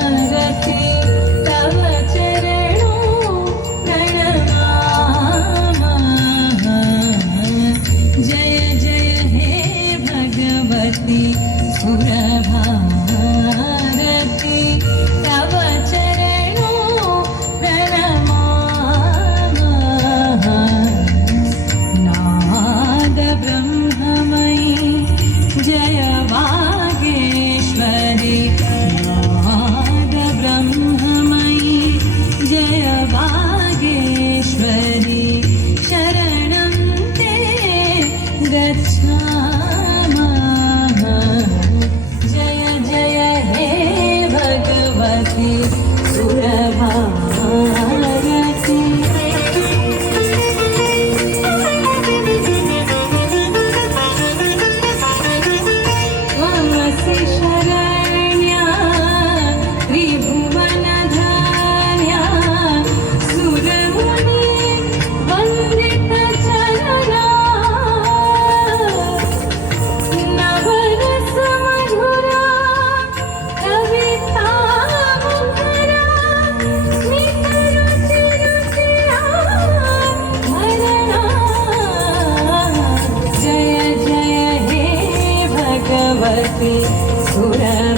भगवति Surah.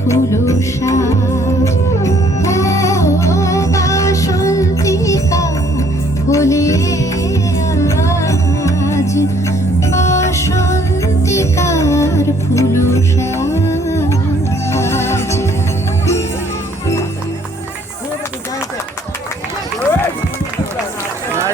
葫芦。